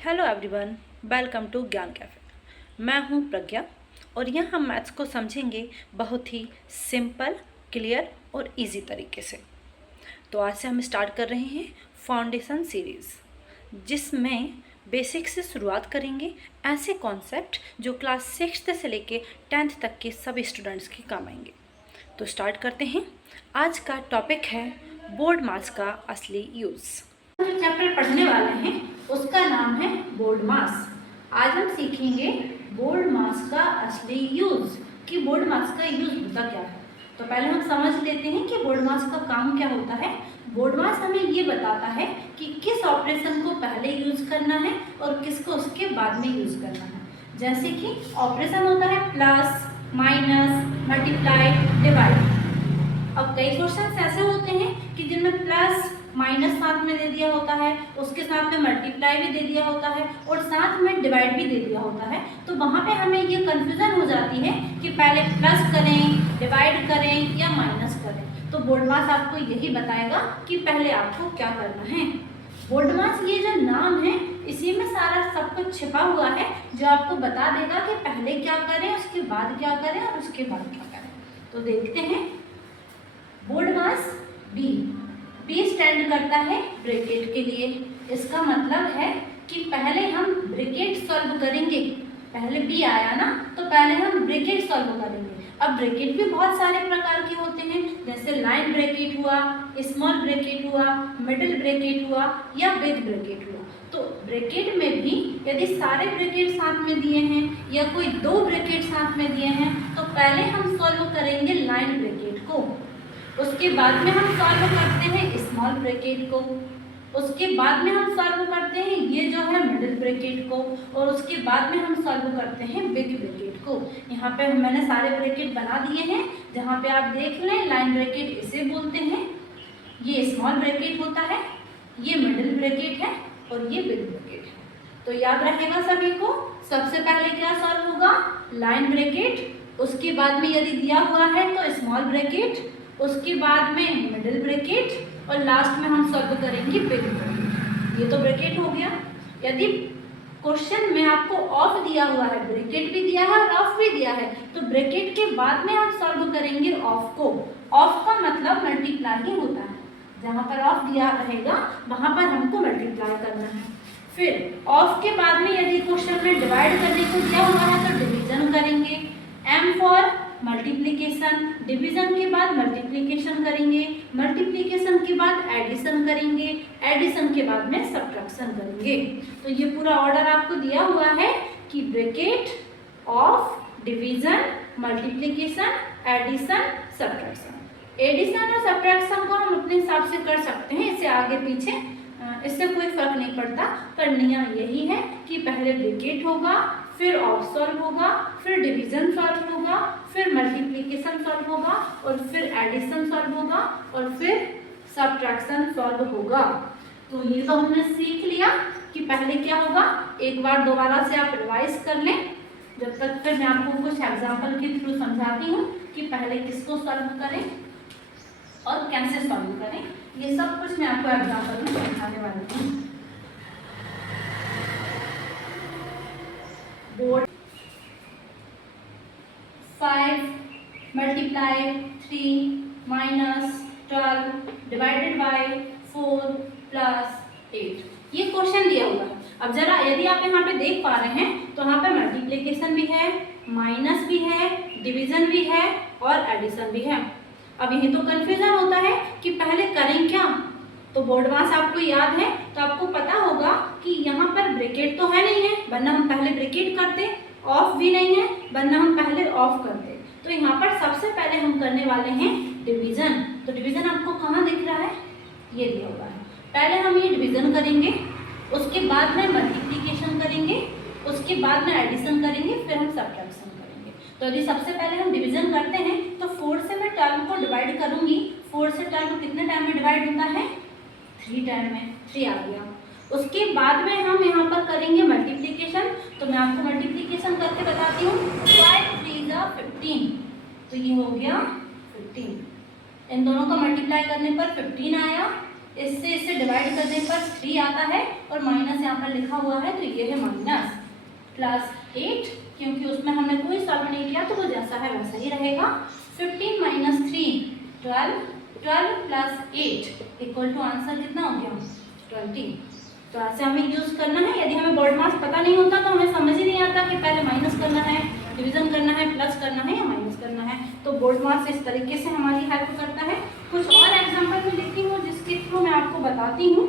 Hello everyone, welcome to ज्ञान cafe. मैं हूं प्रज्ञा और यहाँ हम मैथ्स को समझेंगे बहुत ही सिंपल, क्लियर और इजी तरीके से। तो आज से हम स्टार्ट कर रहे हैं फाउंडेशन सीरीज़, जिसमें बेसिक से शुरुआत करेंगे ऐसे कॉन्सेप्ट जो क्लास 6th से लेके 10th तक के सभी स्टूडेंट्स के काम आएंगे। तो स्टार्ट करते हैं। आज का टॉपिक है बोर्ड मास का असली यूज़। जो चैप्टर पढ़ने वाले हैं उसका नाम है बोर्ड मास। आज हम सीखेंगे बोर्ड मास का असली यूज, कि बोर्ड मास का यूज होता क्या है। तो पहले हम समझ लेते हैं कि बोर्ड मास का काम क्या होता है। बोर्ड मास हमें ये बताता है कि किस ऑपरेशन को पहले यूज करना है और किसको उसके बाद में यूज करना है। जैसे कि ऑपरेशन होता है प्लस, माइनस, मल्टीप्लाई, डिवाइड। अब कई क्वेश्चन ऐसे होते हैं कि जिनमें प्लस माइनस साथ में दे दिया होता है, उसके साथ में मल्टीप्लाई भी दे दिया होता है और साथ में डिवाइड भी दे दिया होता है। तो वहाँ पे हमें ये कंफ्यूजन हो जाती है कि पहले प्लस करें, डिवाइड करें या माइनस करें। तो बोर्ड मास आपको यही बताएगा कि पहले आपको क्या करना है। बोर्ड मास ये जो नाम है, इसी में सारा सब कुछ छिपा हुआ है, जो आपको बता देगा कि पहले क्या करें, उसके बाद क्या करें और उसके बाद क्या करें। तो देखते हैं। बोर्ड मास बी स्टैंड करता है ब्रैकेट के लिए। इसका मतलब है कि पहले हम ब्रैकेट सॉल्व करेंगे। पहले बी आया ना, तो पहले हम ब्रैकेट सॉल्व करेंगे। अब ब्रैकेट भी बहुत सारे प्रकार के होते हैं, जैसे लाइन ब्रैकेट हुआ, स्मॉल ब्रैकेट हुआ, मिडिल ब्रैकेट हुआ या बिग ब्रैकेट हुआ। तो ब्रैकेट में भी यदि सारे ब्रैकेट साथ में दिए हैं या कोई दो ब्रैकेट साथ में दिए हैं, तो पहले हम सॉल्व करेंगे लाइन ब्रैकेट को, उसके बाद में हम सॉल्व करते हैं स्मॉल ब्रैकेट को, उसके बाद में हम सॉल्व करते हैं ये जो है मिडिल ब्रैकेट को, और उसके बाद में हम सॉल्व करते हैं बिग ब्रैकेट को। यहाँ पे मैंने सारे ब्रैकेट बना दिए हैं, जहाँ पे आप देख लें। लाइन ब्रैकेट इसे बोलते हैं, ये स्मॉल ब्रैकेट होता है, ये मिडिल ब्रैकेट है और ये बिग ब्रैकेट है। तो याद रहेगा सभी को। सबसे पहले क्या सॉल्व होगा, लाइन ब्रैकेट, उसके बाद में यदि दिया हुआ है तो स्मॉल ब्रैकेट, उसके बाद में मिडिल ब्रैकेट और लास्ट में हम सॉल्व करेंगे बिग ब्रैकेट। ये तो ब्रैकेट हो गया। यदि क्वेश्चन में आपको ऑफ दिया हुआ है, ब्रैकेट भी दिया है और ऑफ भी दिया है, तो ब्रैकेट के बाद में हम सॉल्व करेंगे ऑफ को। ऑफ का मतलब मल्टीप्लाई ही होता है। जहाँ पर ऑफ दिया रहेगा वहाँ पर हमको मल्टीप्लाई करना है। फिर ऑफ के बाद में यदि क्वेश्चन में डिवाइड करने को दिया हुआ है तो डिवीजन करेंगे। एम फॉर मल्टीप्लिकेशन, डिवीजन के बाद मल्टीप्लिकेशन करेंगे, मल्टीप्लिकेशन के बाद एडिशन करेंगे, एडिशन के बाद में सब्ट्रैक्शन करेंगे। तो ये पूरा ऑर्डर आपको दिया हुआ है कि bracket, of, division, multiplication, addition, subtraction. Addition और सब्ट्रैक्शन को हम अपने हिसाब से कर सकते हैं, इससे आगे पीछे इससे कोई फर्क नहीं पड़ता। करना यही है कि पहले ब्रैकेट होगा, फिर ऑफ सॉल्व होगा, फिर डिवीजन सॉल्व होगा, फिर मल्टीप्लिकेशन सॉल्व होगा और फिर एडिशन सॉल्व होगा और फिर सब्ट्रैक्शन सॉल्व होगा। तो ये तो हमने सीख लिया कि पहले क्या होगा। एक बार दोबारा से आप रिवाइज कर लें, जब तक फिर मैं आपको कुछ एग्जाम्पल के थ्रू समझाती हूँ कि पहले किसको सॉल्व करें और कैसे सॉल्व करें। ये सब कुछ मैं आपको एग्जाम्पल में समझाने वाली हूँ। Board 5 multiply 3 minus 12 divided by 4 plus 8, ये क्वेश्चन दिया हुआ है। अब जरा यदि आप यहाँ पे देख पा रहे हैं तो यहाँ पे मल्टीप्लिकेशन भी है, माइनस भी है, डिवीजन भी है और एडिशन भी है। अब यही तो कंफ्यूजन होता है कि पहले करें क्या। तो बोर्ड मास आपको याद है तो आपको पता होगा कि यहाँ पर ब्रैकेट तो है नहीं है, वरना हम पहले ब्रैकेट करते, ऑफ भी नहीं है वरना हम पहले ऑफ करते। तो यहाँ पर सबसे पहले हम करने वाले हैं डिवीजन। तो डिवीजन आपको कहाँ दिख रहा है, ये दिया हुआ है। पहले हम ये डिवीजन करेंगे, उसके बाद में मल्टीप्लिकेशन करेंगे, उसके बाद में एडिशन करेंगे, फिर हम सब्ट्रैक्शन करेंगे। तो यदि सबसे पहले हम डिवीजन करते हैं तो 4 से मैं 12 को डिवाइड करूंगी। 4 से 12 कितने टाइम में डिवाइड होता है, 3 टाइम में, 3 आ गया। उसके बाद में हम यहाँ पर करेंगे मल्टीप्लिकेशन। तो मैं आपको मल्टीप्लिकेशन करके बताती हूँ। 5 3 जा 15, तो ये हो गया 15। इन दोनों का मल्टीप्लाई करने पर 15 आया। इससे डिवाइड करने पर 3 आता है और माइनस यहाँ पर लिखा हुआ है, तो ये है माइनस प्लस 8, क्योंकि उसमें हमने कोई सॉल्व नहीं किया तो वो जैसा है वैसा ही रहेगा। 15 minus 3 12, 12 plus 8 equal to answer कितना हो गया 20। तो ऐसे हमें यूज करना है। यदि हमें बोर्ड मास पता नहीं होता तो हमें समझ ही नहीं आता कि पहले माइनस करना है, डिवीजन करना है, प्लस करना है या माइनस करना है। तो बोर्ड मास इस तरीके से हमारी हेल्प करता है। कुछ और एग्जांपल में लिखती हूँ जिसके थ्रू मैं आपको बताती हूँ।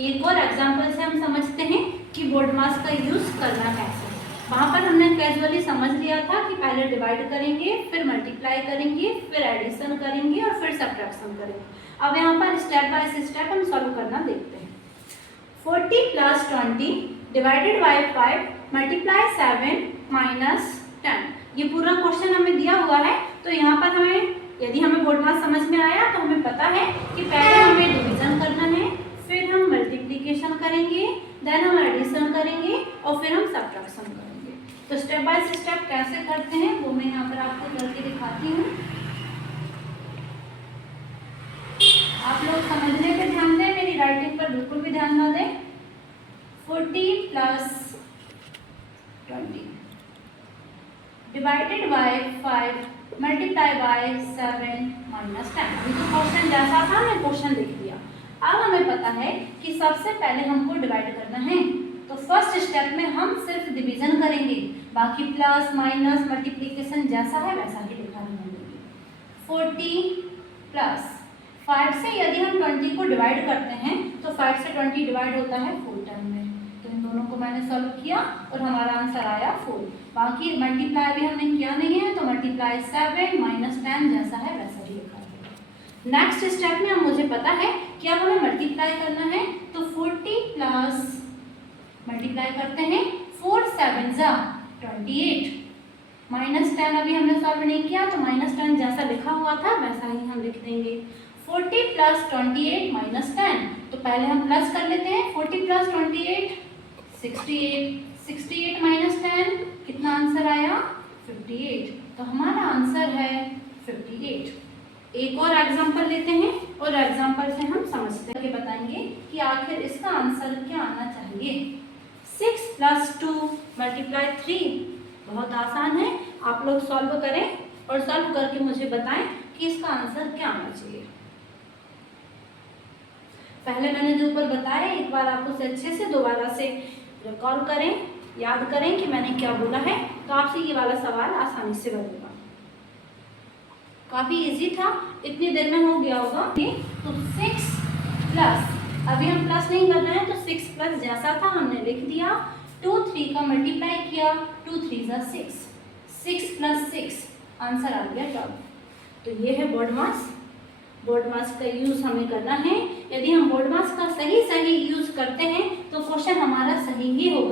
एक और एग्जांपल से हम समझते हैं कि बोर्ड मास का यूज करना कैसे। वहाँ पर हमने कैजुअली समझ लिया था कि पहले डिवाइड करेंगे, फिर मल्टीप्लाई करेंगे, फिर एडिशन करेंगे और फिर सब्ट्रैक्शन करेंगे। अब यहाँ पर स्टेप बाय स्टेप हम सॉल्व करना देखते हैं। 40 plus 20 divided by 5 multiply 7 minus 10। ये पूरा क्वेश्चन हमें दिया हुआ है। तो यहाँ पर हमें, यदि हमें बोर्ड मास समझ में आया तो हमें पता है कि पहले हमें डिवीजन करना है, फिर हम मल्टीप्लिकेशन करेंगे, देन हम एडिशन करेंगे और फिर हम सब्ट्रैक्शन करेंगे। तो स्टेप बाय स्टेप कैसे करते हैं वो मैं यहाँ पर आपको करके दिखाती हूँ। आप लोग समझने पे ध्यान दें, मेरी राइटिंग पर बिल्कुल भी ध्यान ना दें। 40 plus 20 divided by 5 multiply by 7 minus 10। अभी तो क्वेश्चन जैसा था मैं क्वेश्चन लिख दिया। अब हमें पता है कि सबसे पहले हमको डिवाइड करना है, तो फर्स्ट स्टेप में हम सिर्फ डिवीजन करेंगे, बाकी प्लस माइनस मल्टीप्लिकेशन जैसा है वैसा ही लिखा रहेंगे। 40 प्लस 5 से यदि हम 20 को डिवाइड करते हैं तो 5 से 20 डिवाइड होता है 4 टाइम में। तो इन दोनों को मैंने सॉल्व किया और हमारा आंसर आया 4। बाकी मल्टीप्लाई भी हमने किया नहीं है, तो मल्टीप्लाई 7 माइनस 10 जैसा है वैसा ही लिखा है। नेक्स्ट स्टेप में अब मुझे पता है कि अब हमें मल्टीप्लाई करना है, तो 40 प्लस मल्टीप्लाई करते हैं 4 7 जा 28 माइनस 10 अभी हमने सॉल्व नहीं किया, तो माइनस 10 जैसा लिखा हुआ था वैसा ही हम लिख देंगे। 40 प्लस 28 माइनस 10, तो पहले हम प्लस कर लेते हैं। 40 प्लस 28 68, 68 माइनस 10 कितना आंसर आया 58। तो हमारा आंसर है 58। एक और एग्जांपल लेते हैं और एग्जांपल से हम समझते हैं, बताएंगे कि आखिर इसका आंसर क्या आना चाहिए। 6 प्लस 2 मल्टीप्लाई 3, बहुत आसान है। आप लोग सॉल्व करें और सॉल्व करके मुझे बताएं कि इसका आंसर क्या आना चाहिए। पहले मैंने जो ऊपर बताया एक बार आप उसे अच्छे से दोबारा से रिकॉल करें, याद करें कि मैंने क्या बोला है, तो आपसे ये वाला सवाल आसानी से बनेगा। काफी इजी था, इतनी देर में हो गया होगा। तो 6 प्लस, अभी हम प्लस नहीं कर रहे हैं, तो 6 प्लस जैसा था हमने लिख दिया। 2 3 का मल्टीप्लाई किया, 2 3 जा 6, 6 प्लस 6 आंसर आ गया 12। तो ये है बोर्ड मास। बोर्ड मास का यूज हमें करना है। यदि हम बोर्ड मास का सही यूज करते हैं तो क्वेश्चन हमारा सही ही होगा।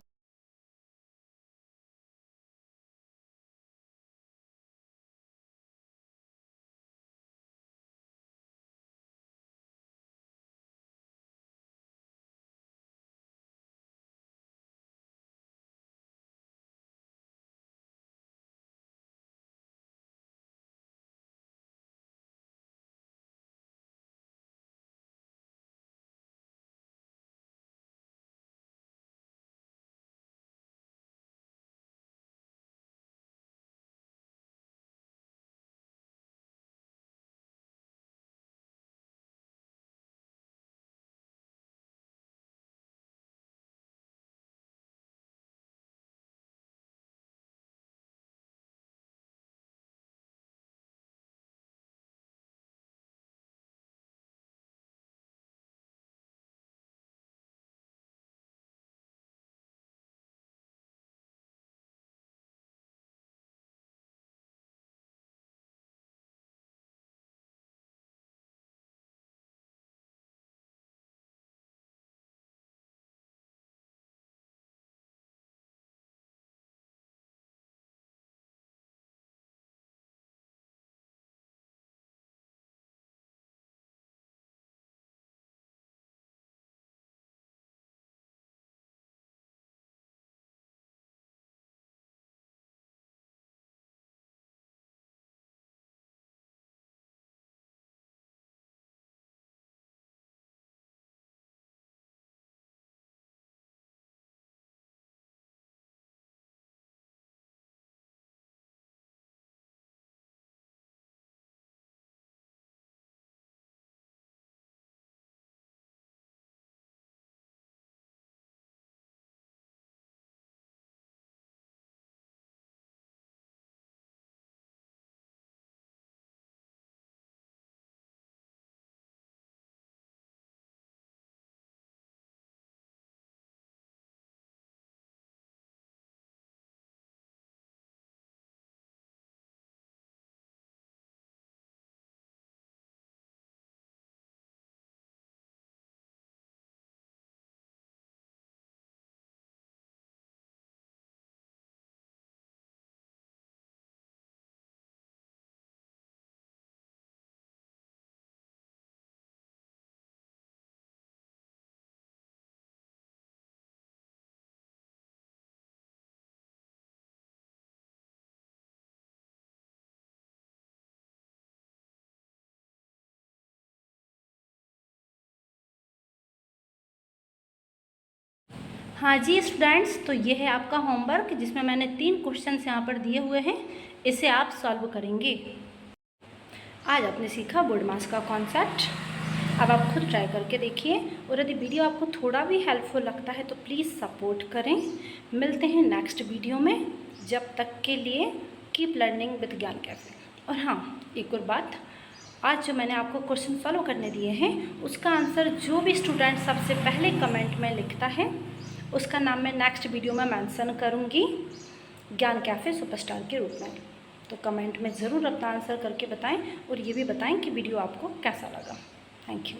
हाँ जी स्टूडेंट्स, तो ये है आपका होमवर्क जिसमें मैंने 3 क्वेश्चंस यहाँ पर दिए हुए हैं, इसे आप सॉल्व करेंगे। आज आपने सीखा बोर्ड मास का कॉन्सेप्ट, अब आप खुद ट्राई करके देखिए, और यदि वीडियो आपको थोड़ा भी हेल्पफुल लगता है तो प्लीज़ सपोर्ट करें। मिलते हैं नेक्स्ट वीडियो में, जब तक के लिए कीप लर्निंग विद ज्ञान कैफे। और हाँ, एक और बात, आज जो मैंने आपको क्वेश्चन सॉल्व करने दिए हैं उसका आंसर जो भी स्टूडेंट सबसे पहले कमेंट में लिखता है उसका नाम मैं नेक्स्ट वीडियो में मेंशन करूँगी ज्ञान कैफ़े सुपरस्टार के रूप में। तो कमेंट में ज़रूर अपना आंसर करके बताएं, और ये भी बताएं कि वीडियो आपको कैसा लगा। Thank you.